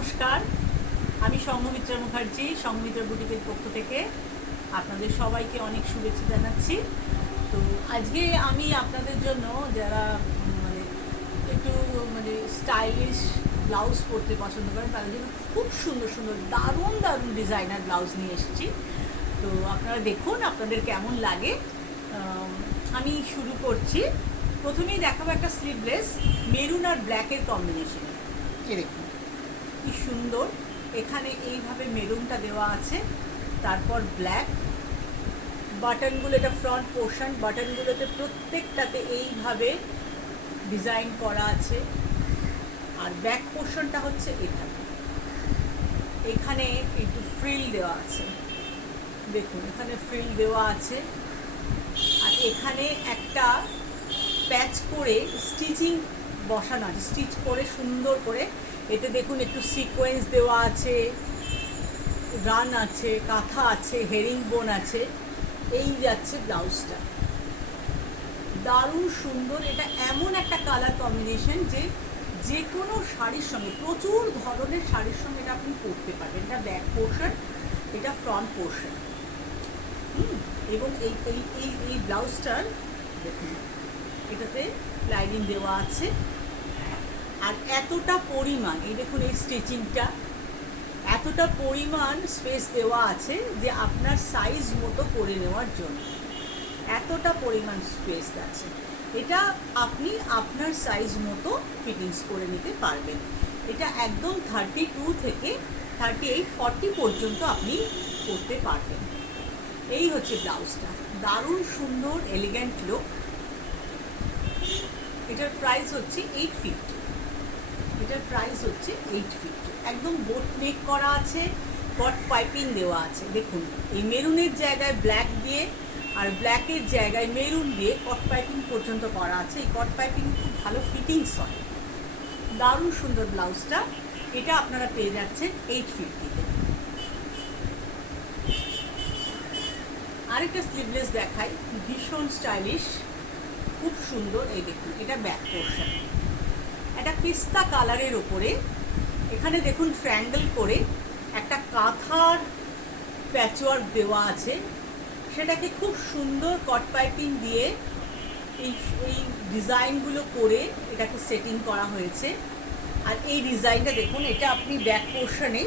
নমস্কার, আমি সংঘমিত্রা মুখার্জি, সংঘমিত্রা বুটিকের পক্ষ থেকে আপনাদের সবাইকে অনেক শুভেচ্ছা জানাচ্ছি। তো আজকে আমি আপনাদের জন্য যারা মানে একটু স্টাইলিশ ব্লাউজ পরতে পছন্দ করেন তাদের জন্য খুব সুন্দর সুন্দর দারুণ দারুণ ডিজাইনার ব্লাউজ নিয়ে এসেছি। তো আপনারা দেখুন আপনাদের কেমন লাগে। আমি শুরু করছি। প্রথমেই দেখাবো একটা স্লিভলেস মেরুন আর ব্ল্যাকের কম্বিনেশনে। দেখুন কি সুন্দর, এখানে এইভাবে মেরুনটা দেওয়া আছে, তারপর ব্ল্যাক বাটনগুলো, এটা ফ্রন্ট পোর্শন, বাটনগুলোতে প্রত্যেকটাতে এইভাবে ডিজাইন করা আছে। আর ব্যাক পোর্শনটা হচ্ছে এখানে একটু ফ্রিল দেওয়া আছে, দেখুন এখানে ফ্রিল দেওয়া আছে। আর এখানে একটা প্যাচ করে স্টিচিং বসানো আছে, স্টিচ করে সুন্দর করে। এতে দেখুন একটু সিকোয়েন্স দেওয়া আছে, রান আছে, কাঁথা আছে, হেরিং বোন আছে। এই যাচ্ছে ব্লাউজটা, দারুণ সুন্দর। এটা এমন একটা কালার কম্বিনেশন যে কোনো শাড়ির সঙ্গে, প্রচুর ধরনের শাড়ির সঙ্গে এটা আপনি পরতে পারবেন। এটা ব্যাক পোর্শন, এটা ফ্রন্ট পোর্শন। এবং এই এই এই এই ব্লাউজটার দেখুন এটাতে লাইনিং দেওয়া আছে। আর এতটা পরিমাণ, এই দেখুন এই স্টিচিংটা, এতটা পরিমাণ স্পেস দেওয়া আছে যে আপনার সাইজ মতো করে নেওয়ার জন্য এতটা পরিমাণ স্পেস আছে। এটা আপনি আপনার সাইজ মতো ফিটিংস করে নিতে পারবেন। এটা একদম 32 থেকে 38, 40 পর্যন্ত আপনি করতে পারবেন। এই হচ্ছে ব্লাউজটা, দারুণ সুন্দর এলিগ্যান্ট লুক। এটার প্রাইস হচ্ছে 850। এটার প্রাইস হচ্ছে 850। একদম বোট নেক করা আছে, কট পাইপিং দেওয়া আছে। দেখুন এই মেরুনের জায়গায় ব্ল্যাক দিয়ে আর ব্ল্যাকের জায়গায় মেরুন দিয়ে কট পাইপিং পর্যন্ত করা আছে। এই কট পাইপিং খুব ভালো ফিটিংস হয়। দারুণ সুন্দর ব্লাউজটা, এটা আপনারা পেয়ে যাচ্ছেন 850-তে। আরেকটা স্লিভলেস দেখাই, ভীষণ স্টাইলিশ, খুব সুন্দর। এই দেখুন এটা ব্যাক পোর্শন, একটা পিস্তা কালারের ওপরে এখানে দেখুন ট্রায়াঙ্গেল করে একটা কাঁথার প্যাচওয়ার্ক দেওয়া আছে। সেটাকে খুব সুন্দর কট পাইপিং দিয়ে এই ডিজাইনগুলো করে এটাকে সেটিং করা হয়েছে। আর এই ডিজাইনটা দেখুন, এটা আপনি ব্যাক পোর্শনে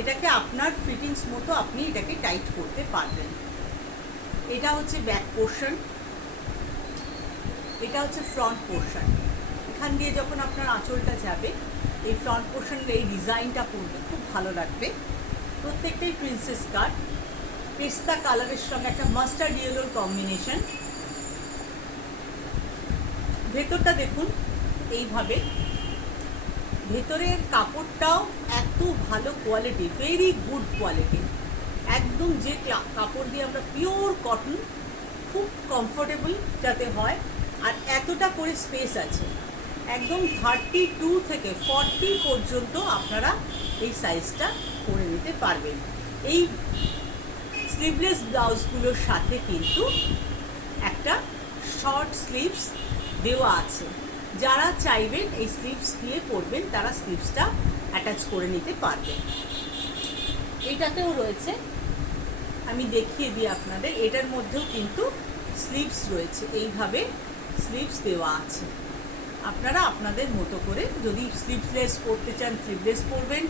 এটাকে আপনার ফিটিংস মতো আপনি এটাকে টাইট করতে পারবেন। এটা হচ্ছে ব্যাক পোর্শন, এটা হচ্ছে ফ্রন্ট পোর্শন। এখান দিয়ে যখন আপনার আঁচলটা যাবে, এই ফ্রন্ট পোর্শনের এই ডিজাইনটা পরবে, খুব ভালো লাগবে। প্রত্যেকটাই প্রিন্সেস কাট, পেস্তা কালারের সঙ্গে একটা মাস্টার্ড ইয়েলোর কম্বিনেশন। ভেতরটা দেখুন এইভাবে, ভেতরের কাপড়টাও এত ভালো কোয়ালিটি, ভেরি গুড কোয়ালিটি। একদম যে কাপড় দিয়ে আমরা পিওর কটন, খুব কমফোর্টেবল যাতে হয়। আর এতটা করে স্পেস আছে, একদম 32 থেকে 40 পর্যন্ত আপনারা এই সাইজটা করে নিতে পারবেন। এই স্লিভলেস ব্লাউজগুলোর সাথে কিন্তু একটা শর্ট স্লিভস দেওয়া আছে। যারা চাইবেন এই স্লিভস দিয়ে পরবেন তারা স্লিভসটা অ্যাটাচ করে নিতে পারবেন। এটাতেও রয়েছে, আমি দেখিয়ে দিই আপনাদের, এটার মধ্যেও কিন্তু স্লিভস রয়েছে, এইভাবে স্লিভস দেওয়া আছে। আপনারা আপনাদের মতো করে যদি স্লিভলেস পরতে চান স্লিভলেস পরবেন,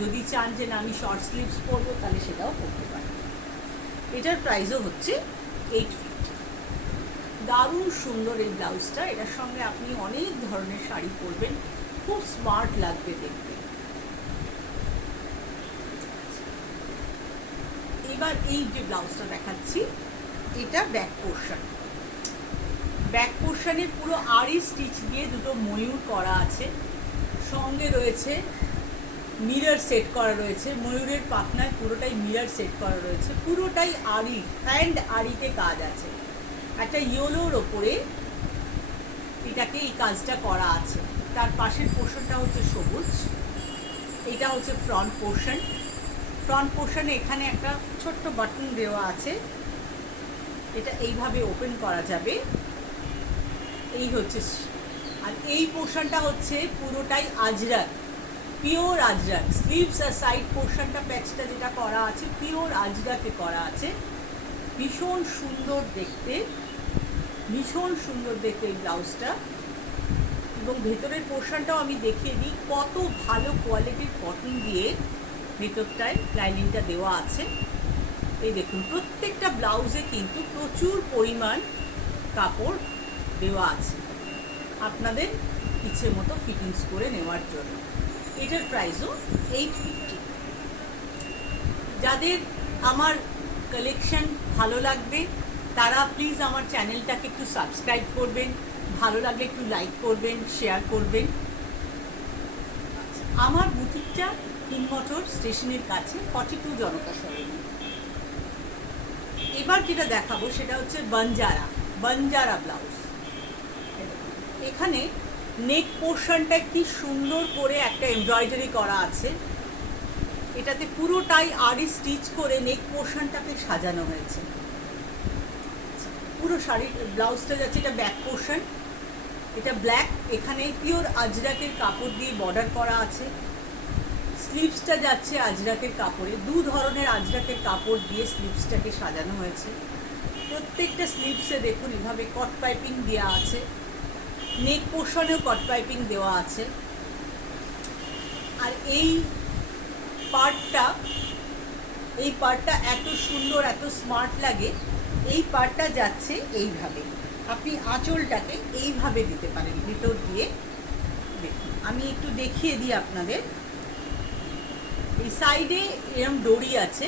যদি চান যে না আমি শর্ট স্লিভস পরবো তাহলে সেটাও পরতে পারেন। এটার প্রাইসও হচ্ছে 850। দারুণ সুন্দর এই ব্লাউজটা, এটার সঙ্গে আপনি অনেক ধরনের শাড়ি পরবেন, খুব স্মার্ট লাগবে দেখতে। এবার এই যে ব্লাউজটা দেখাচ্ছি, এটা ব্যাক পোর্শন। ব্যাক পোর্শনে পুরো আড়ি স্টিচ দিয়ে দুটো ময়ূর করা আছে, সঙ্গে রয়েছে মিরর সেট করা রয়েছে, ময়ূরের পাখনায় পুরোটাই মিরর সেট করা রয়েছে, পুরোটাই আড়ি, হ্যান্ড আড়িতে কাজ আছে। একটা ইয়েলোর ওপরে এটাকে এই কাজটা করা আছে। তার পাশের পোর্শনটা হচ্ছে সবুজ, এটা হচ্ছে ফ্রন্ট পোর্শন। ফ্রন্ট পোর্শনে এখানে একটা ছোট্ট বাটন দেওয়া আছে, এটা এইভাবে ওপেন করা যাবে। এই হচ্ছে, আর এই পোর্শনটা হচ্ছে পুরোটাই আজরাক, পিওর আজরাক, স্লিভস আর সাইড পোর্শনটা প্যাচটা যেটা করা আছে পিওর আজরাকে করা আছে। ভীষণ সুন্দর দেখতে, ভীষণ সুন্দর দেখতে এই ব্লাউজটা। এবং ভেতরের পোর্শনটাও আমি দেখিয়ে দিই, কত ভালো কোয়ালিটির কটন দিয়ে ভেতরটায় লাইনিংটা দেওয়া আছে। এই দেখুন প্রত্যেকটা ব্লাউজে কিন্তু প্রচুর পরিমাণ কাপড় দেওয়া আছে আপনাদের ইচ্ছে মতো ফিটিংস করে নেওয়ার জন্য। এটার প্রাইসও 850। যাদের আমার কালেকশন ভালো লাগবে তারা প্লিজ আমার চ্যানেলটাকে একটু সাবস্ক্রাইব করবেন, ভালো লাগলে একটু লাইক করবেন, শেয়ার করবেন। আমার বুটিকটা হিন্দমোটর স্টেশনের কাছে 42 জনতা সরণি। এবার যেটা দেখাবো সেটা হচ্ছে বাঞ্জারা ব্লাউজ। এখানে নেক পোর্শনটা কি সুন্দর করে একটা এমব্রয়ডারি করা আছে, এটাতে পুরোটাই আড়ি স্টিচ করে নেক পোর্শনটাকে সাজানো হয়েছে। পুরো শাড়ি ব্লাউজটা যাচ্ছে, এটা ব্যাক পোর্শন, এটা ব্ল্যাক, এখানে পিওর আজরাকের কাপড় দিয়ে বর্ডার করা আছে। স্লিভসটা যাচ্ছে আজরাকের কাপড়ে, দু ধরনের আজরাকের কাপড় দিয়ে স্লিভসটাকে সাজানো হয়েছে। প্রত্যেকটা স্লিভসে দেখুন এভাবে কট পাইপিং দেওয়া আছে, নেক পোর্শনেও কট পাইপিং দেওয়া আছে। আর এই পার্টটা এত সুন্দর, এত স্মার্ট লাগে। এই পার্টটা যাচ্ছে এইভাবে, আপনি আঁচলটাকে এইভাবে দিতে পারেন ভিতর দিয়ে। দেখুন আমি একটু দেখিয়ে দিই আপনাদের। এই সাইডে এরকম দড়ি আছে,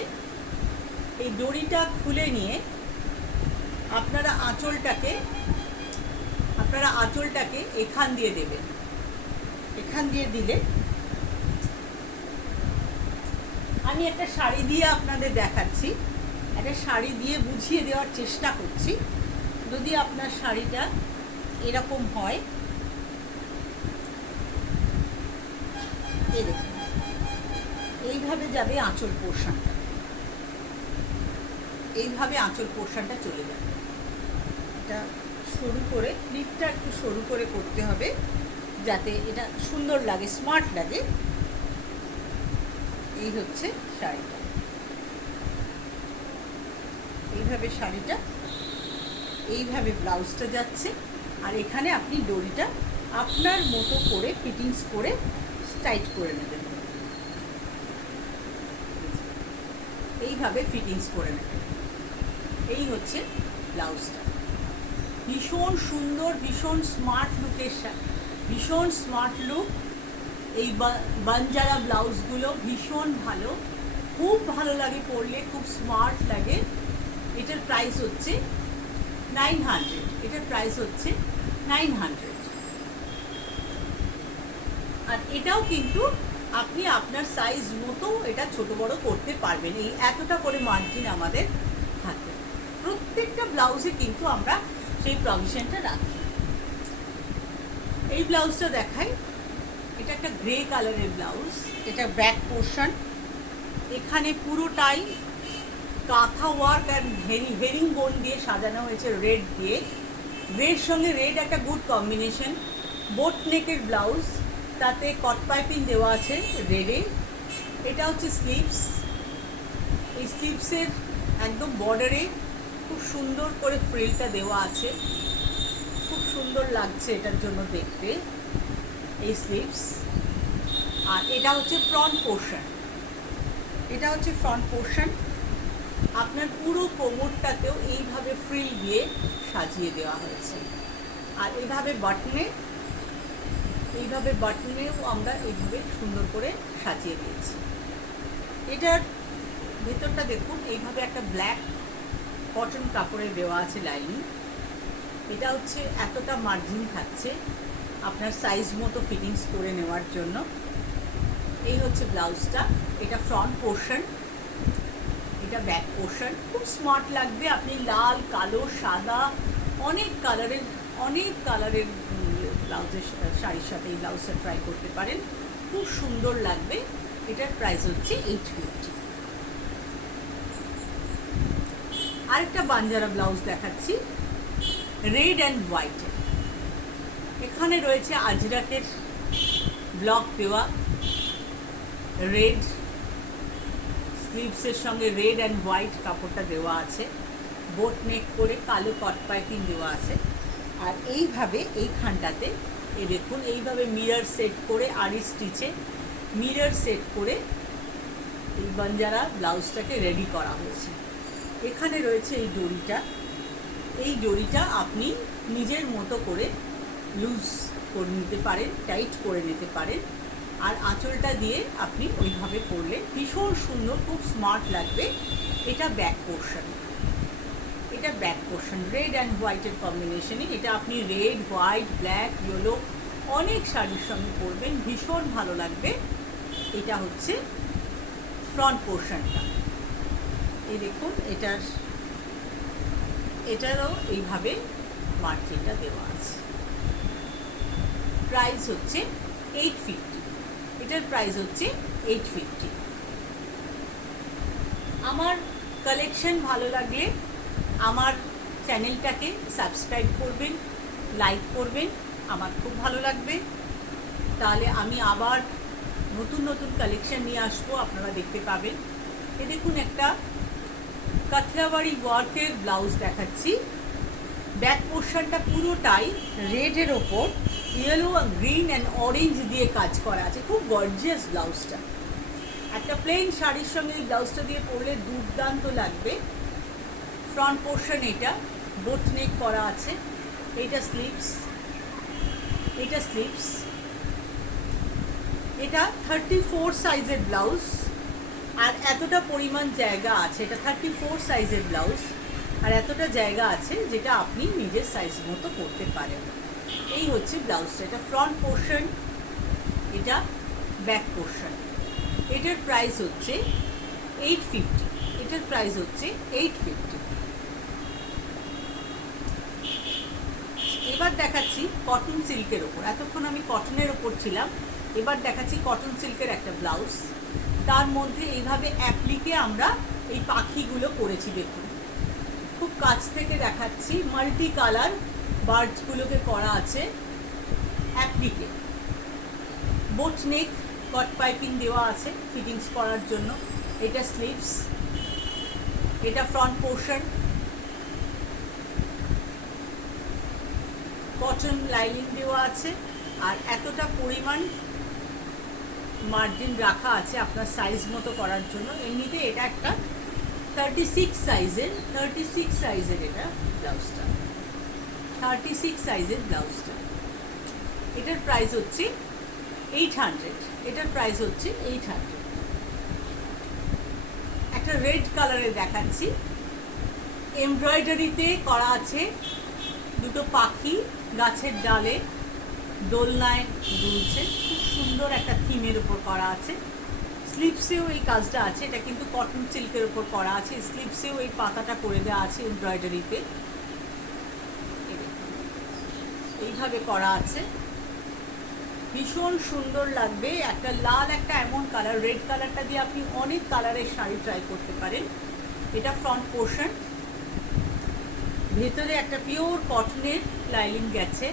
এই দড়িটা খুলে নিয়ে আপনারা আঁচলটাকে এখান দিয়ে দেবেন। এখান দিয়ে দিলে, আমি একটা শাড়ি দিয়ে আপনাদের দেখাচ্ছি, একটা শাড়ি দিয়ে বুঝিয়ে দেওয়ার চেষ্টা করছি। যদি আপনার শাড়িটা এরকম হয়, এই দেখুন এইভাবে যাবে আঁচল পোর্শনটা, এইভাবে আঁচল পোর্শনটা চলে যাবে। এটা সরু করে, প্লিটটা একটু সরু করে করতে হবে যাতে এটা সুন্দর লাগে, স্মার্ট লাগে। এই হচ্ছে শাড়িটা, এইভাবে শাড়িটা, এইভাবে ব্লাউজটা যাচ্ছে। আর এখানে আপনি দড়িটা আপনার মতো করে ফিটিংস করে টাইট করে নেবেন, এইভাবে ফিটিংস করে নেবেন। এই হচ্ছে ব্লাউজটা, ভীষণ সুন্দর, ভীষণ স্মার্ট লুকের ভীষণ স্মার্ট লুক। এই বাঞ্জারা ব্লাউজগুলো ভীষণ ভালো, খুব ভালো লাগে পরলে, খুব স্মার্ট লাগে। এটার প্রাইস হচ্ছে 900, এটার প্রাইস হচ্ছে 900। আর এটাও কিন্তু আপনি আপনার সাইজ মতো এটা ছোট বড় করতে পারবেন, এই এতটা করে মার্জিন আমাদের থাকে। প্রত্যেকটা ব্লাউজে কিন্তু আমরা সেই প্রভিশনটা রাখি। এই ব্লাউজটা দেখাই, এটা একটা গ্রে কালারের ব্লাউজ, এটা ব্যাক পোর্শন, এখানে পুরোটাই কাঁথা ওয়ার্ক আর হেরিংবোন দিয়ে সাজানো হয়েছে রেড দিয়ে। গ্রের সঙ্গে রেড একটা গুড কম্বিনেশন। বোট নেকের ব্লাউজ, তাতে কট পাইপিং দেওয়া আছে রেডে। এটা হচ্ছে স্লিভস, এই স্লিভসের একদম বর্ডারে খুব সুন্দর করে ফ্রিলটা দেওয়া আছে, খুব সুন্দর লাগছে এটার জন্য দেখতে এই স্লিভস। আর এটা হচ্ছে ফ্রন্ট পোর্শন, এটা হচ্ছে ফ্রন্ট পোর্শন। আপনার পুরো কোমরটাতেও এইভাবে ফ্রিল দিয়ে সাজিয়ে দেওয়া হয়েছে। আর এইভাবে বাটনেও আমরা এইভাবে সুন্দর করে সাজিয়ে দিয়েছি। এটার ভেতরটা দেখুন এইভাবে একটা ব্ল্যাক কটন কাপড়ে দেওয়া আছে লাইনিং। এটা হচ্ছে এতটা মার্জিন থাকছে আপনার সাইজ মতো ফিটিংস করে নেওয়ার জন্য। এই হচ্ছে ব্লাউজটা, এটা ফ্রন্ট পোর্শন, এটা ব্যাক পোর্শন। খুব স্মার্ট লাগবে, আপনি লাল, কালো, সাদা, অনেক কালারের ব্লাউজের শাড়ির সাথে এই ব্লাউজটা ট্রাই করতে পারেন, খুব সুন্দর লাগবে। এটার প্রাইস হচ্ছে 850। আরেকটা বাঞ্জারা ব্লাউজ দেখাচ্ছি, রেড অ্যান্ড হোয়াইট। এখানে রয়েছে আজরাকের ব্লক দেওয়া, রেড স্লিভসের সঙ্গে রেড অ্যান্ড হোয়াইট কাপড়টা দেওয়া আছে, বোট নেক করে কালো কট পাইপিং দেওয়া আছে। আর এইভাবে এইখানটাতে এই দেখুন এইভাবে মিরর সেট করে আড়ি স্টিচে মিরর সেট করে এই বাঞ্জারা ব্লাউজটাকে রেডি করা হয়েছে। এখানে রয়েছে এই জড়িটা, এই জড়িটা আপনি নিজের মতো করে লুজ করে নিতে পারেন, টাইট করে নিতে পারেন। আর আঁচলটা দিয়ে আপনি ওইভাবে পরলে ভীষণ সুন্দর, খুব স্মার্ট লাগবে। এটা ব্যাক পোর্শন, এটা ব্যাক পোর্শন রেড অ্যান্ড হোয়াইটের কম্বিনেশনে। এটা আপনি রেড, হোয়াইট, ব্ল্যাক, ইয়েলো অনেক শাড়ির সঙ্গে পরবেন, ভীষণ ভালো লাগবে। এটা হচ্ছে ফ্রন্ট পোর্শনটা। এই দেখুন এটারও এইভাবে মার্জিনটা দেওয়া আছে। প্রাইস হচ্ছে 850, এটার প্রাইস হচ্ছে 850। আমার কালেকশন ভালো লাগলে আমার চ্যানেলটাকে সাবস্ক্রাইব করবেন, লাইক করবেন, আমার খুব ভালো লাগবে। তাহলে আমি আবার নতুন নতুন কালেকশন নিয়ে আসবো, আপনারা দেখতে পাবেন। এ দেখুন একটা কাথিয়াওয়াড়ি ওয়ার্কের ব্লাউজ দেখাচ্ছি। ব্যাক পোর্শনটা পুরোটাই রেডের ওপর ইয়েলো, গ্রিন অ্যান্ড অরেঞ্জ দিয়ে কাজ করা আছে, খুব গর্জিয়াস ব্লাউজটা। একটা প্লেন শাড়ির সঙ্গে এই ব্লাউজটা দিয়ে পরলে দুর্দান্ত লাগবে। ফ্রন্ট পোর্শন এটা বোট নেক করা আছে, এটা স্লিভস, এটা স্লিভস। এটা 34 সাইজের ব্লাউজ, আর এতটা পরিমাণ জায়গা আছে। এটা 34 সাইজের ব্লাউজ, আর এতটা জায়গা আছে যেটা আপনি নিজের সাইজ মতো করতে পারেন। এই হচ্ছে ব্লাউজটা, এটা ফ্রন্ট পোর্শন, এটা ব্যাক পোর্শন। এটার প্রাইস হচ্ছে 850, এটার প্রাইস হচ্ছে 850। এবার দেখাচ্ছি কটন সিল্কের ওপর। এতক্ষণ আমি কটনের ওপর ছিলাম, এবার দেখাচ্ছি কটন সিল্কের একটা ব্লাউজ। তার মধ্যে এইভাবে অ্যাপ্লিকে আমরা এই পাখিগুলো করেছি, দেখুন খুব কাছ থেকে দেখাচ্ছি। মাল্টি কালার বার্ডসগুলোকে করা আছে অ্যাপ্লিকে। বোট নেক কট পাইপিং দেওয়া আছে ফিটিংস করার জন্য। এটা স্লিভস, এটা ফ্রন্ট পোর্শন, কটন লাইনিং দেওয়া আছে। আর এতটা পরিমাণ মার্জিন রাখা আছে আপনার সাইজ মতো করার জন্য। এমনিতে এটা একটা 36 সাইজের এটা ব্লাউজটা, 36 সাইজের ব্লাউজটা। এটার প্রাইস হচ্ছে 800, এটার প্রাইস হচ্ছে 800। একটা রেড কালারে দেখাচ্ছি, এমব্রয়ডারিতে করা আছে দুটো পাখি গাছের ডালে দোলনায় দুলছে, খুব সুন্দর একটা থিমের উপর করা আছে। স্লিভসেও এই কাজটা আছে, এটা কিন্তু কটন সিল্কের উপর করা আছে। স্লিভসেও এই পাতাটা করে দেওয়া আছে এমব্রয়ডারিতে, এইভাবে করা আছে, ভীষণ সুন্দর লাগবে। একটা লাল, একটা এমন কালার, রেড কালারটা দিয়ে আপনি অনেক কালারের শাড়ি ট্রাই করতে পারেন। এটা ফ্রন্ট পোর্শন, ভেতরে একটা পিওর কটনের লাইনিং গেছে,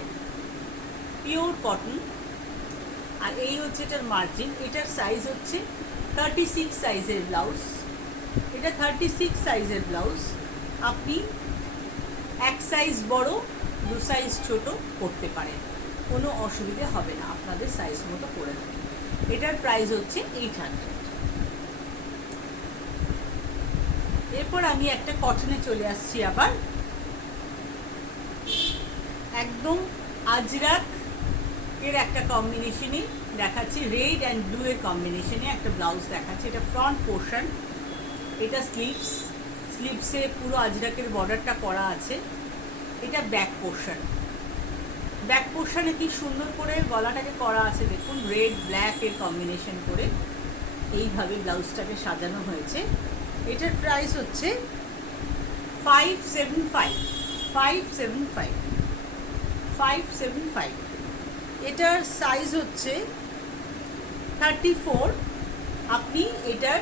পিওর কটন। আর এই হচ্ছে এটার মার্জিন। এটার সাইজ হচ্ছে 36 সাইজের ব্লাউজ, এটা 36 সাইজের ব্লাউজ। আপনি এক সাইজ বড়, দু সাইজ ছোট করতে পারেন, কোনো অসুবিধে হবে না, আপনাদের সাইজ মতো করে নেবেন। এটার প্রাইস হচ্ছে 800। এরপর আমি একটা কটনে চলে আসছি, আবার একদম আজরাক এর একটা কম্বিনেশনে দেখাচ্ছি, রেড অ্যান্ড ব্লু এর কম্বিনেশনে একটা ব্লাউজ দেখাচ্ছি। এটা ফ্রন্ট পোর্শন, এটা স্লিভস, স্লিভসে পুরো আজরাকের বর্ডারটা করা আছে। এটা ব্যাক পোর্শন, ব্যাক পোর্শনে কি সুন্দর করে গলাটাকে করা আছে, দেখুন রেড ব্ল্যাক এর কম্বিনেশন করে এইভাবে ব্লাউজটাকে সাজানো হয়েছে। এটার প্রাইস হচ্ছে 575। এটার সাইজ হচ্ছে 34। আপনি এটার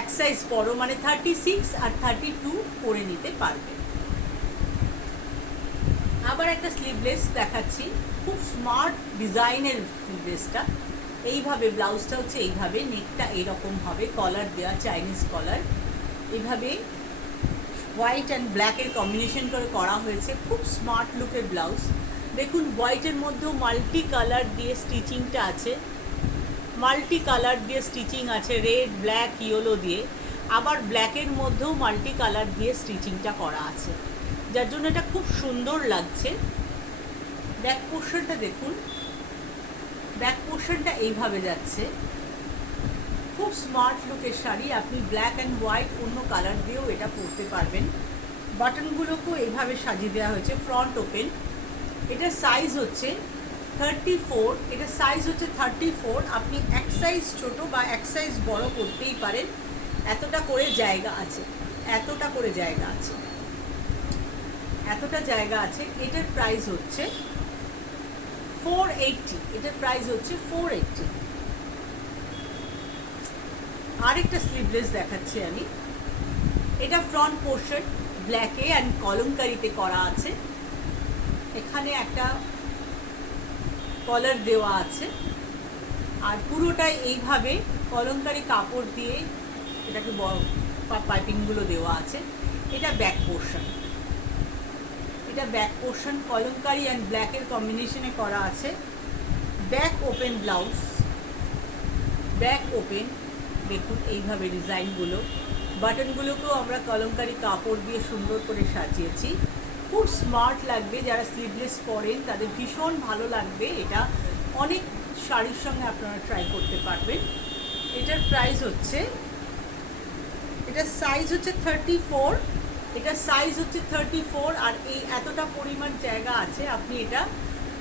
এক সাইজ বড় মানে 36 আর 32 করে নিতে পারবেন। আবার একটা স্লিভলেস দেখাচ্ছি, খুব স্মার্ট ডিজাইনের স্লিভলেসটা। এইভাবে ব্লাউজটা হচ্ছে এইভাবে, নেকটা এইরকম হবে, কলার দেওয়া চাইনিজ কলার, এইভাবে হোয়াইট অ্যান্ড ব্ল্যাকের কম্বিনেশন করে করা হয়েছে, খুব স্মার্ট লুকের ব্লাউজ। দেখুন হোয়াইটের মধ্যেও মাল্টি কালার দিয়ে স্টিচিংটা আছে, মাল্টি কালার দিয়ে স্টিচিং আছে, রেড ব্ল্যাক ইয়েলো দিয়ে, আবার ব্ল্যাকের মধ্যেও মাল্টি কালার দিয়ে স্টিচিংটা করা আছে, যার জন্য এটা খুব সুন্দর লাগছে। ব্যাক পোর্শনটা দেখুন, ব্যাক পোর্শনটা এইভাবে যাচ্ছে, খুব স্মার্ট লুকের শাড়ি। আপনি ব্ল্যাক অ্যান্ড হোয়াইট অন্য কালার দিয়েও এটা পরতে পারবেন। বাটনগুলোকেও এইভাবে সাজিয়ে দেওয়া হয়েছে, ফ্রন্ট ওপেন। এটার সাইজ হচ্ছে 34, এটা সাইজ হচ্ছে 34। আপনি এক সাইজ ছোট বা এক সাইজ বড় করতেই পারেন, এতটা করে জায়গা আছে, এতটা করে জায়গা আছে, এতটা জায়গা আছে। এটার প্রাইস হচ্ছে 480, এটার প্রাইস হচ্ছে 480। আরেকটা স্লিভলেস দেখাচ্ছি আমি, এটা ফ্রন্ট পোর্শন ব্ল্যাকে অ্যান্ড কলমকারিতে করা আছে, এখানে একটা কলার দেওয়া আছে, আর পুরোটাই এইভাবে কলমকারি কাপড় দিয়ে এটাকে পাইপিংগুলো দেওয়া আছে। এটা ব্যাক পোর্শন, এটা ব্যাক পোর্শন কলমকারি অ্যান্ড ব্ল্যাকের কম্বিনেশনে করা আছে। Back open blouse, back open, দেখুন এইভাবে ডিজাইনগুলো, বাটনগুলোকেও আমরা কলমকারি কাপড় দিয়ে সুন্দর করে সাজিয়েছি, খুব স্মার্ট লাগবে। যারা স্লিভলেস পরেন তাদের ভীষণ ভালো লাগবে, এটা অনেক শাড়ির সঙ্গে আপনারা ট্রাই করতে পারবেন। এটার প্রাইস হচ্ছে, এটার সাইজ হচ্ছে 34, এটার সাইজ হচ্ছে 34, আর এই এতটা পরিমাণ জায়গা আছে, আপনি এটা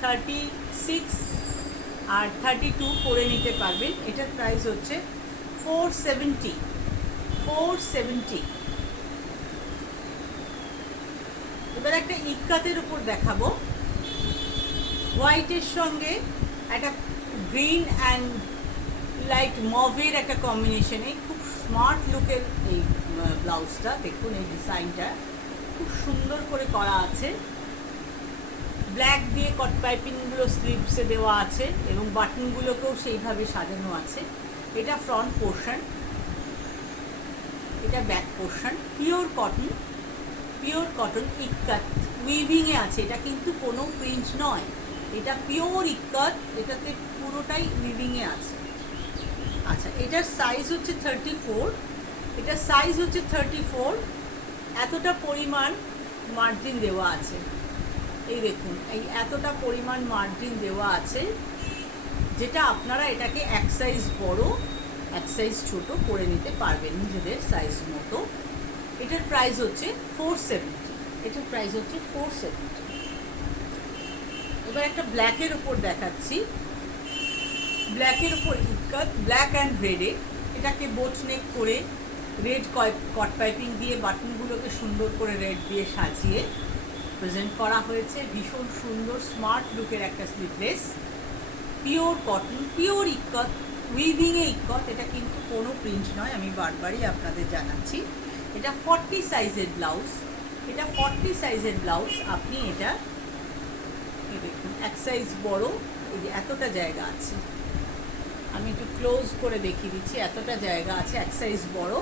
36 আর 32 করে নিতে পারবেন। এটার প্রাইস হচ্ছে 470, 470। এবার একটা ইক্কাতের উপর দেখাবো, হোয়াইটের সঙ্গে একটা গ্রিন অ্যান্ড লাইট মভের একটা কম্বিনেশনে খুব স্মার্ট লুকের এই ব্লাউজটা। দেখুন এই ডিজাইনটা খুব সুন্দর করে করা আছে, ব্ল্যাক দিয়ে কট পাইপিংগুলো স্লিভসে দেওয়া আছে এবং বাটনগুলোকেও সেইভাবে সাজানো আছে। এটা ফ্রন্ট পোর্শন, এটা back portion, pure cotton, pure cotton ikat উইভিংয়ে আছে, এটা কিন্তু কোনো প্রিন্ট নয়, এটা পিওর ইক্কাত, এটাতে পুরোটাই উইভিংয়ে আছে। আচ্ছা, এটার সাইজ হচ্ছে 34, এটার সাইজ হচ্ছে 34, এতটা পরিমাণ মার্জিন দেওয়া আছে, এই দেখুন এই এতটা পরিমাণ মার্জিন দেওয়া আছে, যেটা আপনারা এটাকে এক সাইজ বড় এক সাইজ ছোট করে নিতে পারবেন নিজেদের সাইজ মতো। এটার প্রাইস হচ্ছে 470, এটার প্রাইস হচ্ছে 470। এবার একটা ব্ল্যাকের উপর দেখাচ্ছি, ব্ল্যাকের উপর ইক্কাত, ব্ল্যাক অ্যান্ড রেডে, এটাকে বোট নেক করে রেড কট পাইপিং দিয়ে বাটনগুলোকে সুন্দর করে রেড দিয়ে সাজিয়ে প্রেজেন্ট করা হয়েছে। ভীষণ সুন্দর স্মার্ট লুকের একটা sleeveless, pure cotton, pure ikat, উইভিংয়ে ইক্কত, এটা কিন্তু কোনো প্রিন্ট নয়, আমি বারবারই আপনাদের জানাচ্ছি। এটা 40 সাইজের ব্লাউজ, এটা 40 সাইজের ব্লাউজ। আপনি এটা দেখুন এক সাইজ বড়, এই যে এতটা জায়গা আছে, আমি একটু ক্লোজ করে দেখিয়ে দিচ্ছি, এতটা জায়গা আছে, এক সাইজ বড়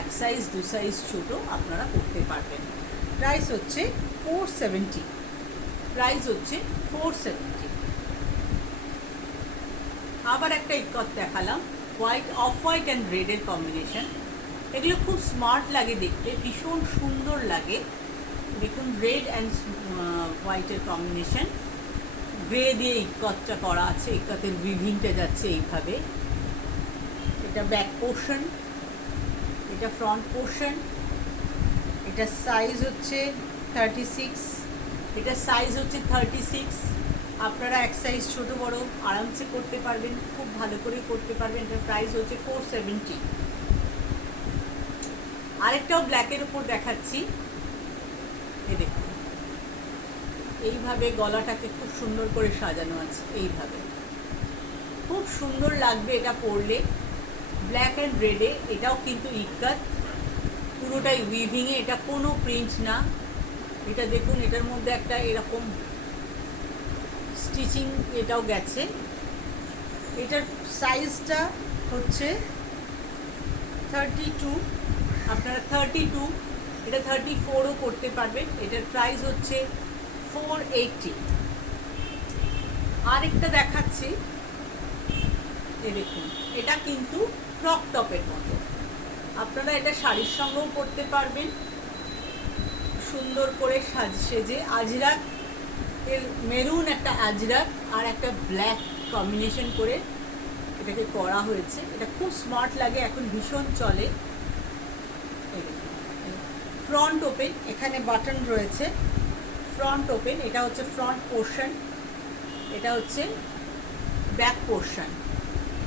এক সাইজ দু সাইজ ছোট আপনারা করতে পারবেন। প্রাইস হচ্ছে 470, প্রাইস হচ্ছে 470। আবার একটা ইক্কত দেখালাম, হোয়াইট, অফ হোয়াইট অ্যান্ড রেডের কম্বিনেশন, এগুলো খুব স্মার্ট লাগে দেখতে, ভীষণ সুন্দর লাগে। দেখুন রেড অ্যান্ড হোয়াইটের কম্বিনেশন, গ্রে দিয়ে ইক্কতটা করা আছে, ইক্কতের উইভিংটা যাচ্ছে এইভাবে। এটা ব্যাক পোর্শন, এটা ফ্রন্ট পোর্শন, এটা সাইজ হচ্ছে 36, এটা সাইজ হচ্ছে 36। আপনারা এক সাইজ ছোট বড় আরামসে করতে পারবেন, খুব ভালো করে করতে পারবেন। এটার প্রাইস হচ্ছে 470। আরেকটাও ব্ল্যাকের উপর দেখাচ্ছি, এই দেখুন এইভাবে গলাটাকে খুব সুন্দর করে সাজানো আছে, এইভাবে খুব সুন্দর লাগবে এটা পরলে, ব্ল্যাক অ্যান্ড রেডে। এটাও কিন্তু ইক্কত, পুরোটাই উইভিংয়ে, এটা কোনো প্রিন্ট না। এটা দেখুন এটার মধ্যে একটা এরকম স্টিচিং এটাও গেছে, এটার সাইজটা হচ্ছে 32, আপনারা 32, এটা 34ও করতে পারবেন। এটার প্রাইস হচ্ছে 480। আরেকটা দেখাচ্ছি, এই দেখুন, এটা কিন্তু ক্রপ টপের মতো, আপনারা এটা শাড়ির সঙ্গেও পরতে পারবেন, সুন্দর করে সেজে। আজরাক এর মেরুন একটা আজরাক আর একটা ব্ল্যাক কম্বিনেশন করে এটাকে করা হয়েছে। এটা খুব স্মার্ট লাগে, এখন ভীষণ চলে। ফ্রন্ট ওপেন, এখানে বাটন রয়েছে, ফ্রন্ট ওপেন, এটা হচ্ছে ফ্রন্ট পোর্শন, এটা হচ্ছে ব্যাক পোর্শন,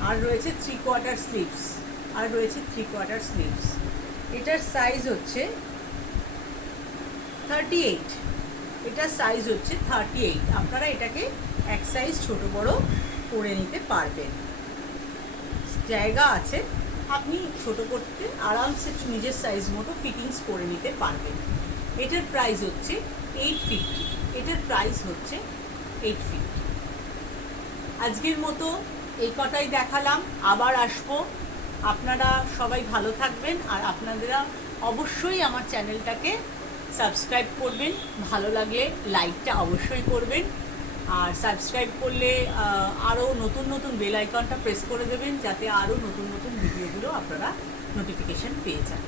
আর রয়েছে 3/4 স্লিভস, আর রয়েছে 3/4 স্লিভস। এটার সাইজ হচ্ছে 38, এটার সাইজ হচ্ছে 38। আপনারা এটাকে এক সাইজ ছোট বড় করে নিতে পারবেন, জায়গা আছে, আপনি ছোট করতে আরামসে নিজের সাইজ মতো ফিটিংস করে নিতে পারবেন। এটার প্রাইস হচ্ছে 850, এটার প্রাইস হচ্ছে 850। আজকের মতো এই কটাই দেখালাম, আবার আসবো। আপনারা সবাই ভালো থাকবেন, আর আপনারা অবশ্যই আমার চ্যানেলটাকে সাবস্ক্রাইব করবেন, ভালো লাগলে লাইকটা অবশ্যই করবেন, আর সাবস্ক্রাইব করলে আরও নতুন নতুন বেল আইকনটা প্রেস করে দেবেন, যাতে আরও নতুন নতুন ভিডিওগুলো আপনারা নোটিফিকেশান পেয়ে যান।